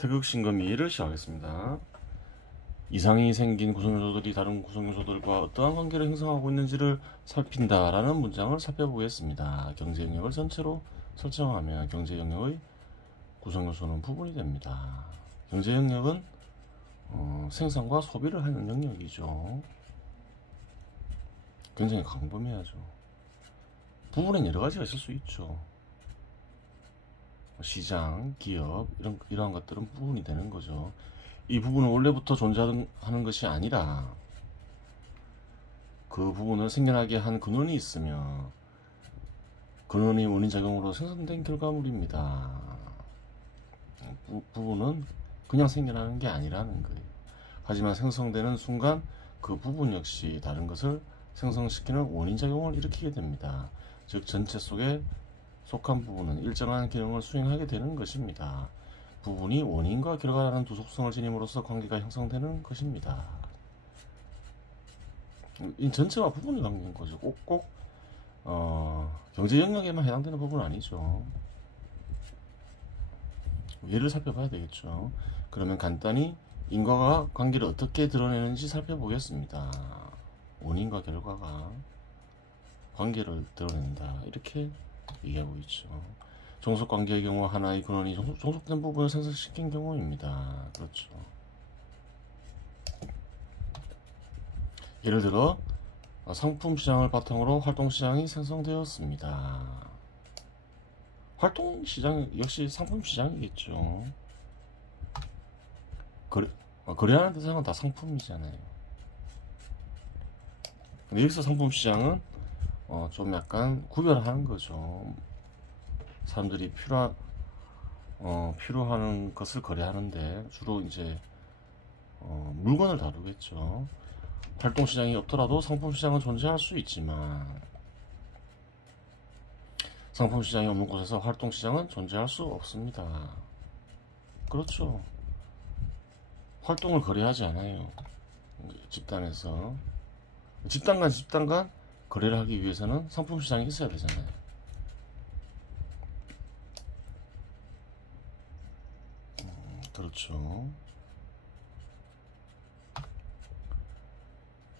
태극신검이를 시작하겠습니다. 이상이 생긴 구성요소들이 다른 구성요소들과 어떠한 관계를 형성하고 있는지를 살핀다라는 문장을 살펴보겠습니다. 경제 영역을 전체로 설정하면 경제 영역의 구성요소는 부분이 됩니다. 경제 영역은 생산과 소비를 하는 영역이죠. 굉장히 광범위하죠. 부분엔 여러 가지가 있을 수 있죠. 시장, 기업 이러한 것들은 부분이 되는 거죠. 이 부분은 원래부터 존재하는 것이 아니라 그 부분을 생겨나게 한 근원이 있으며 근원이 원인작용으로 생성된 결과물입니다. 부분은 그냥 생겨나는 게 아니라는 거예요. 하지만 생성되는 순간 그 부분 역시 다른 것을 생성시키는 원인작용을 일으키게 됩니다. 즉 전체 속에 속한 부분은 일정한 기능을 수행하게 되는 것입니다. 부분이 원인과 결과라는 두 속성을 지님으로써 관계가 형성되는 것입니다. 이 전체와 부분이 관계인 거죠. 꼭 경제 영역에만 해당되는 부분은 아니죠. 예를 살펴봐야 되겠죠. 그러면 간단히 인과가 관계를 어떻게 드러내는지 살펴보겠습니다. 원인과 결과가 관계를 드러낸다, 이렇게 얘기하고 있죠. 종속관계의 경우 하나의 근원이 종속된 부분을 생성시킨 경우입니다. 그렇죠. 예를 들어 상품시장을 바탕으로 활동시장이 생성되었습니다. 활동시장 역시 상품시장이겠죠. 거래하는 대상은 다 상품이잖아요. 근데 여기서 상품시장은 좀 약간 구별하는 거죠. 사람들이 필요하는 것을 거래하는데 주로 이제 물건을 다루겠죠. 활동시장이 없더라도 상품시장은 존재할 수 있지만 상품시장이 없는 곳에서 활동시장은 존재할 수 없습니다. 그렇죠. 활동을 거래하지 않아요. 집단에서 집단 간 거래를 하기 위해서는 상품시장이 있어야 되잖아요. 그렇죠.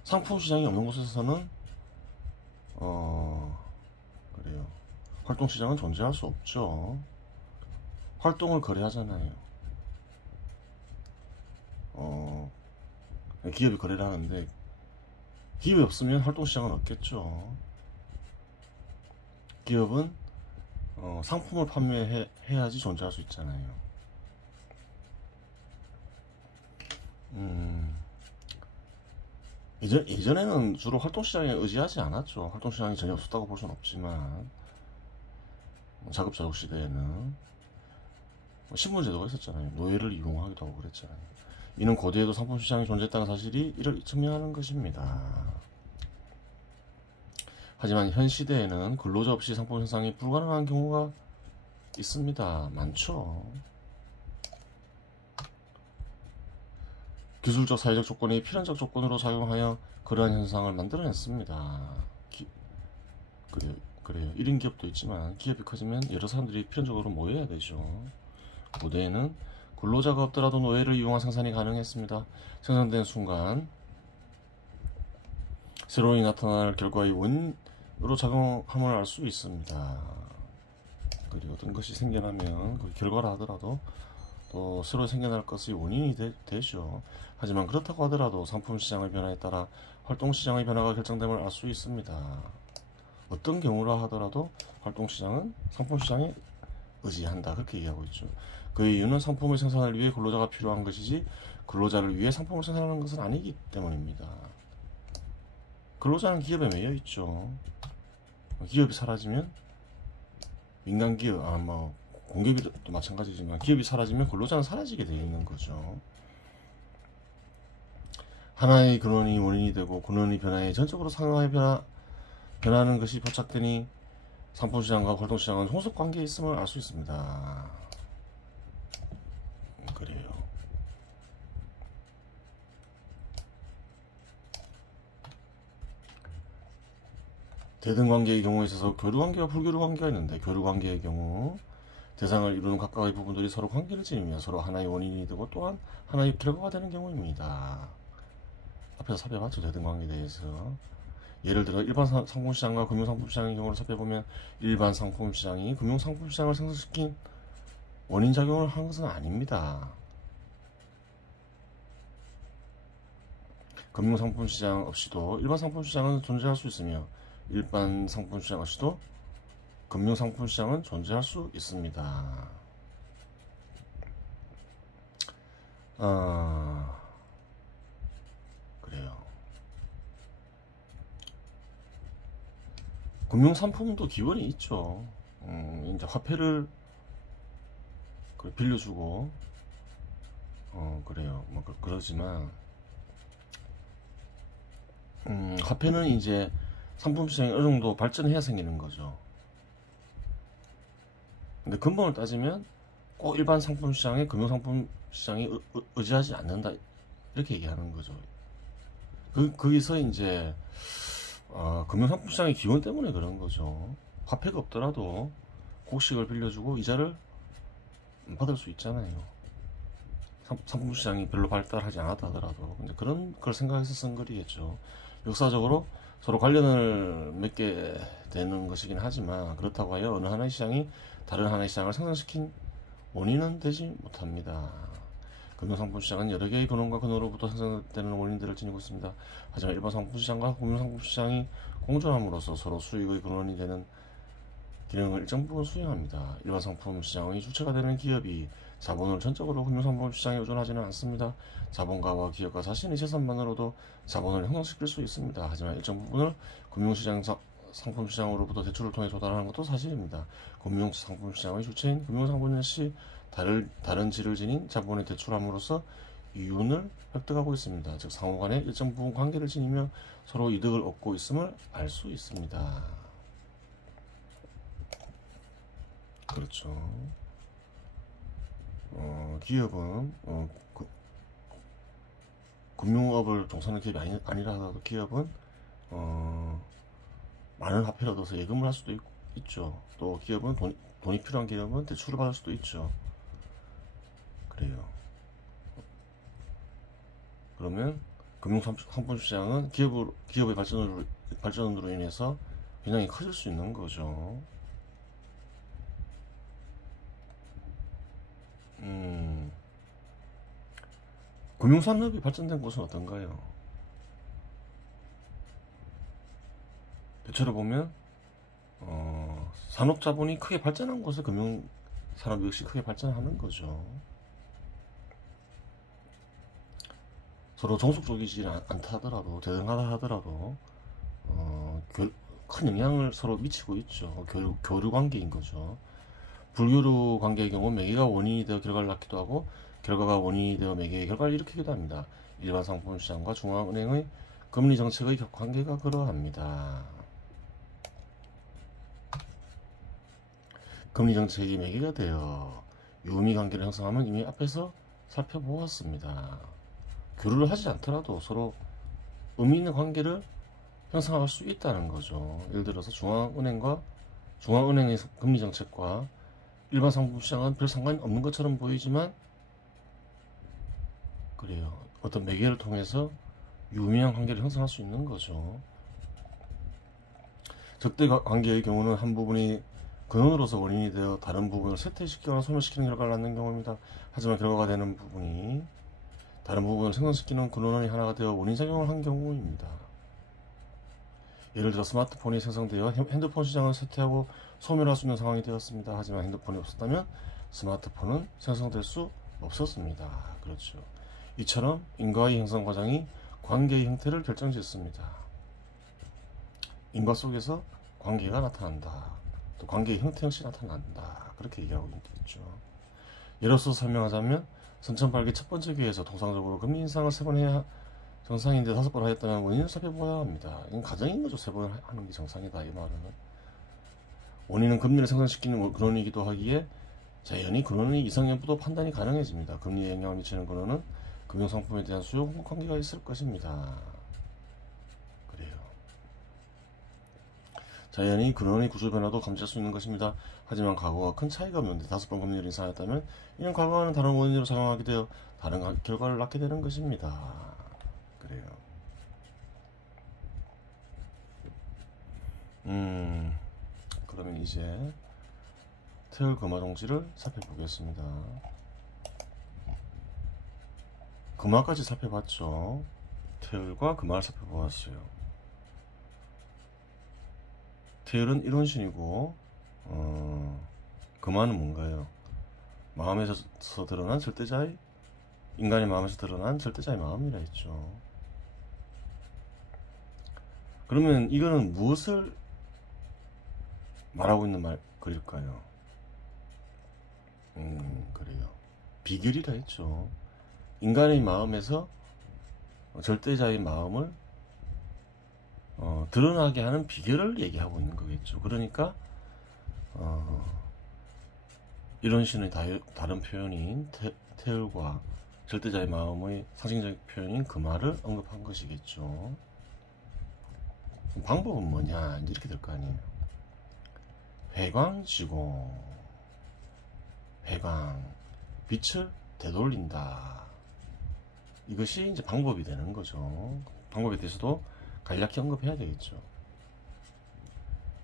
상품시장이 없는 곳에서는 그래요. 활동시장은 존재할 수 없죠. 활동을 거래하잖아요. 기업이 거래를 하는데 기업이 없으면 활동시장은 없겠죠. 기업은 상품을 판매해야지 존재할 수 있잖아요. 예전에는 주로 활동시장에 의지하지 않았죠. 활동시장이 전혀 없었다고 볼 수는 없지만 자급자족 시대에는 신분제도가 있었잖아요. 노예를 이용하기도 하고 그랬잖아요. 이는 고대에도 상품시장이 존재했다는 사실이 이를 증명하는 것입니다. 하지만 현 시대에는 근로자 없이 상품 생산이 불가능한 경우가 있습니다. 많죠. 기술적 사회적 조건이 필연적 조건으로 작용하여 그러한 현상을 만들어냈습니다. 그래요. 1인 기업도 있지만 기업이 커지면 여러 사람들이 필연적으로 모여야 되죠. 고대에는 근로자가 없더라도 노예를 이용한 생산이 가능했습니다. 생산된 순간 새로이 나타날 결과의 원인으로 작용함을 알 수 있습니다. 그리고 어떤 것이 생겨나면 그 결과라 하더라도 또 새로 생겨날 것의 원인이 되죠. 하지만 그렇다고 하더라도 상품시장의 변화에 따라 활동시장의 변화가 결정됨을 알 수 있습니다. 어떤 경우라 하더라도 활동시장은 상품시장에 의지한다, 그렇게 얘기하고 있죠. 그 이유는 상품의 생산을 위해 근로자가 필요한 것이지 근로자를 위해 상품을 생산하는 것은 아니기 때문입니다. 근로자는 기업에 매여 있죠. 기업이 사라지면 민간기업, 공기업도 마찬가지지만 기업이 사라지면 근로자는 사라지게 되어 있는 거죠. 하나의 근원이 원인이 되고 근원의 변화에 전적으로 상응하여 변하는 것이 포착되니 상품시장과 활동시장은 종속관계에 있음을 알 수 있습니다. 그래요. 대등관계의 경우에 있어서 교류관계와 불교류관계가 있는데, 교류관계의 경우 대상을 이루는 각각의 부분들이 서로 관계를 지니며 서로 하나의 원인이 되고 또한 하나의 결과가 되는 경우입니다. 앞에서 살펴봤죠. 대등관계에 대해서. 예를 들어 일반 상품시장과 금융상품시장의 경우를 살펴보면 일반 상품시장이 금융상품시장을 생성시킨 원인작용을 한 것은 아닙니다. 금융상품시장 없이도 일반 상품시장은 존재할 수 있으며 일반 상품시장 없이도 금융상품시장은 존재할 수 있습니다. 그래요. 금융상품도 기본이 있죠. 이제 화폐를 빌려주고, 그래요. 뭐, 그러지만, 화폐는 이제 상품시장이 어느 정도 발전해야 생기는 거죠. 근데 근본을 따지면 꼭 일반 상품시장에 금융상품시장이 의지하지 않는다. 이렇게 얘기하는 거죠. 거기서 이제, 금융상품시장의 기원 때문에 그런 거죠. 화폐가 없더라도 곡식을 빌려주고 이자를 받을 수 있잖아요. 상품시장이 별로 발달하지 않았다 하더라도. 근데 그런 걸 생각해서 쓴 글이겠죠. 역사적으로 서로 관련을 맺게 되는 것이긴 하지만 그렇다고 하여 어느 하나의 시장이 다른 하나의 시장을 생성시킨 원인은 되지 못합니다. 금융상품시장은 여러 개의 근원과 근원으로부터 생성되는 원인들을 지니고 있습니다. 하지만 일반 상품시장과 금융상품시장이 공존함으로써 서로 수익의 근원이 되는 기능을 일정 부분 수행합니다. 일반 상품시장의 주체가 되는 기업이 자본을 전적으로 금융상품시장에 의존하지는 않습니다. 자본가와 기업가 자신의 재산만으로도 자본을 형성시킬 수 있습니다. 하지만 일정 부분을 금융시장 상품시장으로부터 대출을 통해 조달하는 것도 사실입니다. 금융상품시장의 주체인 금융상품 역시 다른 질을 지닌 자본에 대출함으로써 이윤을 획득하고 있습니다. 즉 상호간에 일정 부분 관계를 지니며 서로 이득을 얻고 있음을 알 수 있습니다. 그렇죠. 기업은 금융업을 종사하는 기업이 아니라 하더라도 기업은 많은 화폐를 얻어서 예금을 할 수도 있죠. 또 기업은 돈이 필요한 기업은 대출을 받을 수도 있죠. 그래요. 그러면 금융상품시장은 기업의 발전으로 인해서 굉장히 커질 수 있는 거죠. 금융산업이 발전된 곳은 어떤가요? 대체로 보면 산업자본이 크게 발전한 곳에 금융산업 역시 크게 발전하는 거죠. 서로 종속적이지 않다 하더라도 대등하다 하더라도 큰 영향을 서로 미치고 있죠. 교류 관계인 거죠. 불교류 관계의 경우 매개가 원인이 되어 결과를 낳기도 하고 결과가 원인이 되어 매개의 결과를 일으키기도 합니다. 일반 상품시장과 중앙은행의 금리 정책의 관계가 그러합니다. 금리 정책이 매개가 되어 유의미 관계를 형성하면 이미 앞에서 살펴보았습니다. 교류를 하지 않더라도 서로 의미 있는 관계를 형성할 수 있다는 거죠. 예를 들어서 중앙은행의 금리 정책과 일반 상품시장은 별 상관이 없는 것처럼 보이지만 그래요. 어떤 매개를 통해서 유의미한 관계를 형성할 수 있는 거죠. 적대 관계의 경우는 한 부분이 근원으로서 원인이 되어 다른 부분을 쇠퇴시키거나 소멸시키는 결과를 낳는 경우입니다. 하지만 결과가 되는 부분이 다른 부분을 생성시키는 근원이 하나가 되어 원인작용을 한 경우입니다. 예를 들어 스마트폰이 생성되어 핸드폰 시장을 쇠퇴하고 소멸할 수 있는 상황이 되었습니다. 하지만 핸드폰이 없었다면 스마트폰은 생성될 수 없었습니다. 그렇죠. 이처럼 인과의 형성 과정이 관계의 형태를 결정짓습니다. 인과 속에서 관계가 나타난다. 또 관계의 형태 역시 나타난다. 그렇게 얘기하고 있죠. 예로서 설명하자면 선천발기 첫 번째 기회에서 통상적으로 금리 인상을 3번 해야 정상인데 5번 하였다면 원인을 살펴봐야 합니다. 이건 가정인 거죠. 3번 하는 게 정상이다 이 말은. 원인은 금리를 생성시키는 근원이기도 하기에 자연히 근원의 이성여부도 판단이 가능해집니다. 금리에 영향을 미치는 근원은 금융상품에 대한 수요 공급 관계가 있을 것입니다. 그래요. 자연히 근원의 구조 변화도 감지할 수 있는 것입니다. 하지만 과거와 큰 차이가 없는데 5번 법률이 이상하였다면 이는 과거와는 다른 원인으로 작용하게 되어 다른 결과를 낳게 되는 것입니다. 그래요. 그러면 이제 태울 금화동지를 살펴보겠습니다. 금화까지 살펴봤죠. 태울과 금화를 살펴보았어요. 태울은 이론신이고 금화는 뭔가요? 마음에서 드러난 절대자의 인간의 마음에서 드러난 절대자의 마음이라 했죠. 그러면 이거는 무엇을 말하고 있는 글일까요? 그래요. 비결이라 했죠. 인간의 마음에서 절대자의 마음을 드러나게 하는 비결을 얘기하고 있는 거겠죠. 그러니까 이런 신의 다른 표현인 태울과 절대자의 마음의 상징적 표현인 금화를 언급한 것이겠죠. 방법은 뭐냐 이렇게 될 거 아니에요. 회광지공, 회광, 빛을 되돌린다. 이것이 이제 방법이 되는 거죠. 방법에 대해서도 간략히 언급해야 되겠죠.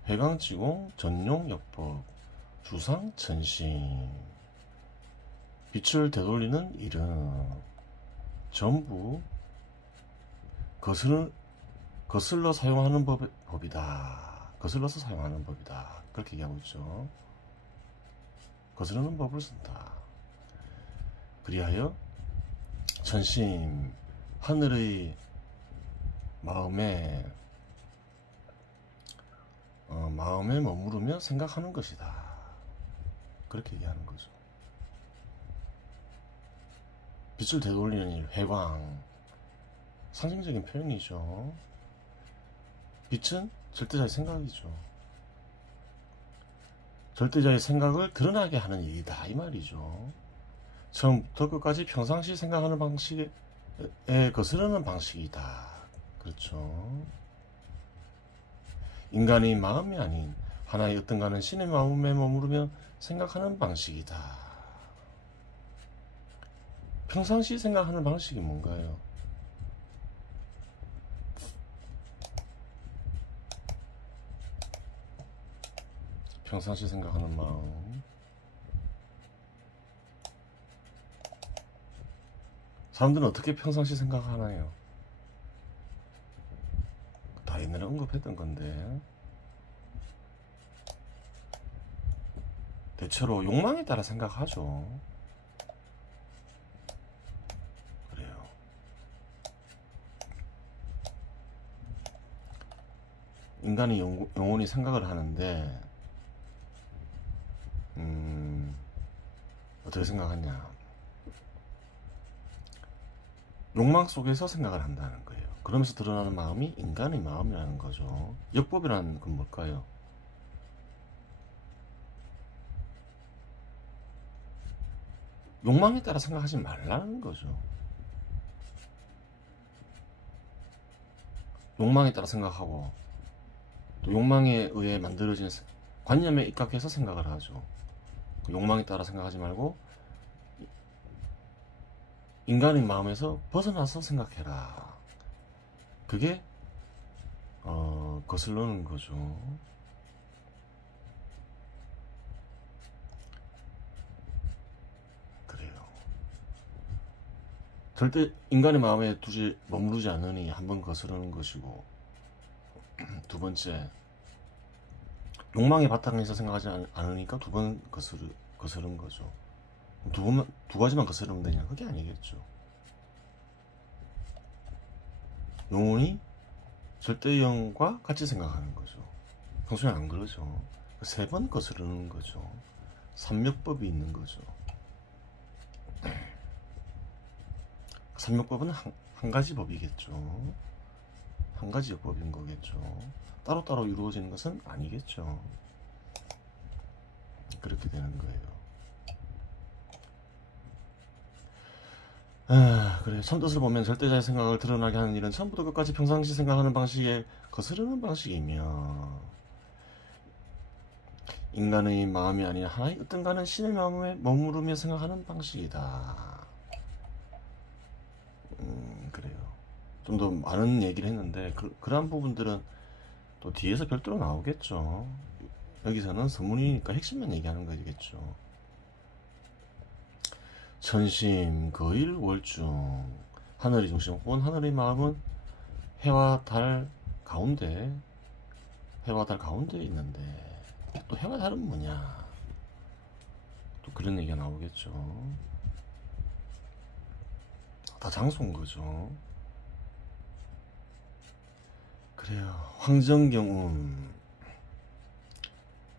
회광지공, 전용역법, 주상천신, 빛을 되돌리는 이름, 전부 거슬러 사용하는 법이다. 거슬러서 사용하는 법이다. 그렇게 얘기하고 있죠. 거스르는 법을 쓴다. 그리하여 천심, 하늘의 마음에 머무르며 생각하는 것이다. 그렇게 얘기하는 거죠. 빛을 되돌리는 일, 회광, 상징적인 표현이죠. 빛은 절대자의 생각이죠. 절대자의 생각을 드러나게 하는 일이다 이 말이죠. 처음부터 끝까지 평상시 생각하는 방식에 거스르는 방식이다. 그렇죠. 인간의 마음이 아닌 하나의 어떤가는 신의 마음에 머무르며 생각하는 방식이다. 평상시 생각하는 방식이 뭔가요? 평상시 생각하는 마음. 사람들은 어떻게 평상시 생각하나요? 다 옛날에 언급했던 건데 대체로 욕망에 따라 생각하죠. 그래요. 인간이 영원히 생각을 하는데 어떻게 생각하냐? 욕망 속에서 생각을 한다는 거예요. 그러면서 드러나는 마음이 인간의 마음이라는 거죠. 역법이라는 건 뭘까요? 욕망에 따라 생각하지 말라는 거죠. 욕망에 따라 생각하고 또 욕망에 의해 만들어진 관념에 입각해서 생각을 하죠. 욕망에 따라 생각하지 말고 인간의 마음에서 벗어나서 생각해라. 그게 거슬러는 거죠. 그래요. 절대 인간의 마음에 머무르지 않으니 한번 거스르는 것이고, 두 번째 욕망의 바탕에서 생각하지 않으니까 두 번 거스른 거죠. 두 가지만 거스르면 되냐? 그게 아니겠죠. 영혼이 절대형과 같이 생각하는 거죠. 평소에 안 그러죠. 세 번 거스르는 거죠. 삼역법이 있는 거죠. 삼역법은 한 가지 법이겠죠. 한 가지 역법인 거겠죠. 따로따로 이루어지는 것은 아니겠죠. 그렇게 되는 거예요. 그래. 선뜻을 보면 절대자의 생각을 드러나게 하는 일은 처음부터 끝까지 평상시 생각하는 방식에 거스르는 방식이며, 인간의 마음이 아닌 하나의 어떤가는 신의 마음에 머무르며 생각하는 방식이다. 그래요. 좀 더 많은 얘기를 했는데 그러한 부분들은 또 뒤에서 별도로 나오겠죠. 여기서는 서문이니까 핵심만 얘기하는 거겠죠. 천심, 거일, 월중, 하늘의 중심 혹은 하늘의 마음은 해와 달 가운데 있는데 또 해와 달은 뭐냐, 또 그런 얘기가 나오겠죠. 다 장소인 거죠. 그래요. 황정경운,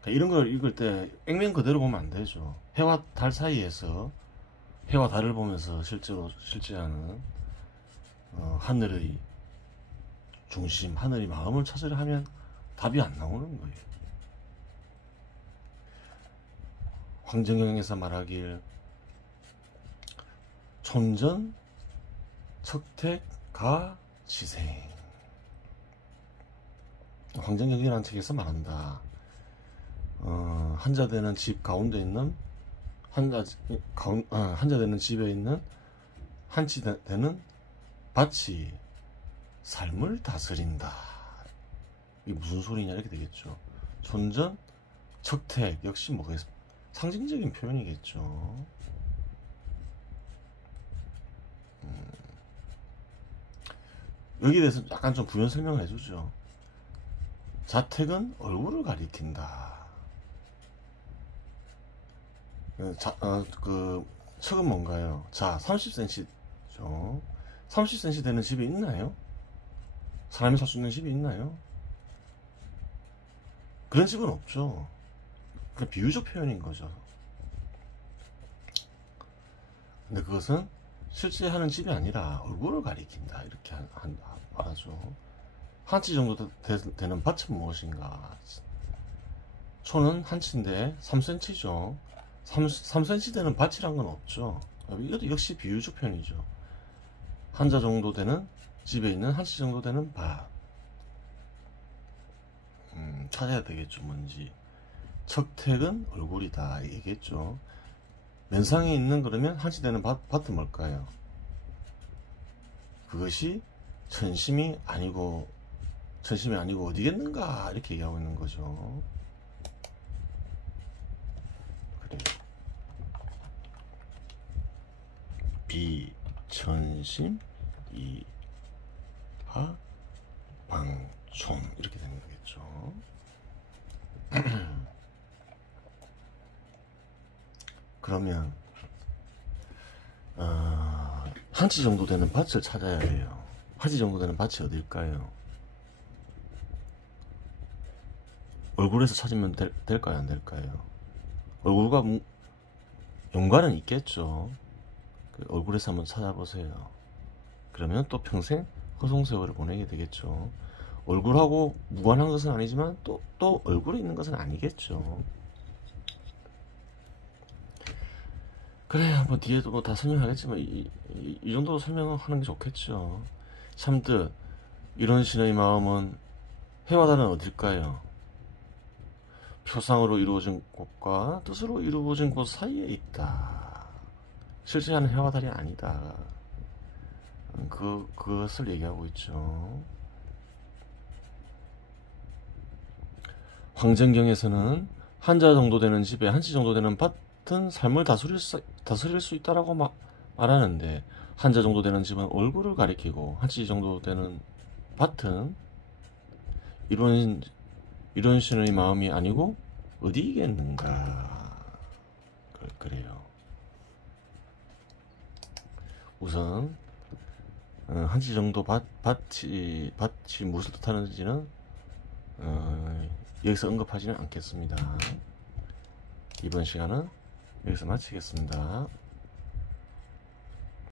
이런 걸 읽을 때 액면 그대로 보면 안 되죠. 해와 달 사이에서 해와 달을 보면서 실제하는 하늘의 중심, 하늘의 마음을 찾으려 하면 답이 안 나오는 거예요. 황정경에서 말하길 촌전 척택가 지생, 황정경이라는 책에서 말한다. 한자되는 집 가운데 있는 한자되는 집에 있는 한치되는 밭이 삶을 다스린다. 이게 무슨 소리냐 이렇게 되겠죠. 촌전 척택 역시 뭐겠습니까? 상징적인 표현이겠죠. 여기에 대해서 약간 좀 부연 설명을 해주죠. 자택은 얼굴을 가리킨다. 척은 뭔가요? 자, 30cm죠. 30cm 되는 집이 있나요? 사람이 살 수 있는 집이 있나요? 그런 집은 없죠. 그냥 비유적 표현인 거죠. 근데 그것은 실제 하는 집이 아니라 얼굴을 가리킨다, 이렇게 말하죠. 한치 정도 되는 밭은 무엇인가? 초는 한치인데 3cm죠. 3cm 되는 밭이란 건 없죠. 이것도 역시 비유적 표현이죠. 한자 정도 되는 집에 있는 한치 정도 되는 밭. 찾아야 되겠죠. 뭔지. 척택은 얼굴이다, 얘기했죠. 면상에 있는, 그러면 한치 되는 밭은 뭘까요? 그것이 천심이 아니고 어디겠는가, 이렇게 얘기하고 있는 거죠. 그래요. 비천심 이하 방촌, 이렇게 되는 거겠죠. 그러면 한치 정도 되는 밭을 찾아야 해요. 한치 정도 되는 밭이 어딜까요? 얼굴에서 찾으면 될까요, 안 될까요? 얼굴과 연관은 있겠죠. 얼굴에서 한번 찾아보세요. 그러면 또 평생 허송세월을 보내게 되겠죠. 얼굴하고 무관한 것은 아니지만 또 얼굴에 있는 것은 아니겠죠. 그래, 한번 뒤에도 뭐 다 설명하겠지만 이 정도로 설명하는 게 좋겠죠. 참뜻, 이런 신의 마음은 해와 달은 어딜까요? 표상으로 이루어진 곳과 뜻으로 이루어진 곳 사이에 있다. 실제하는 해와 달이 아니다. 그것을 얘기하고 있죠. 황정경에서는 한자 정도 되는 집에 한치 정도 되는 밭은 삶을 다스릴 수 있다라고 말하는데, 한자 정도 되는 집은 얼굴을 가리키고 한치 정도 되는 밭은 이런 신의 마음이 아니고 어디겠는가. 그래요. 우선 한치 정도 밭이 무엇을 뜻하는지는 여기서 언급하지는 않겠습니다. 이번 시간은 여기서 마치겠습니다.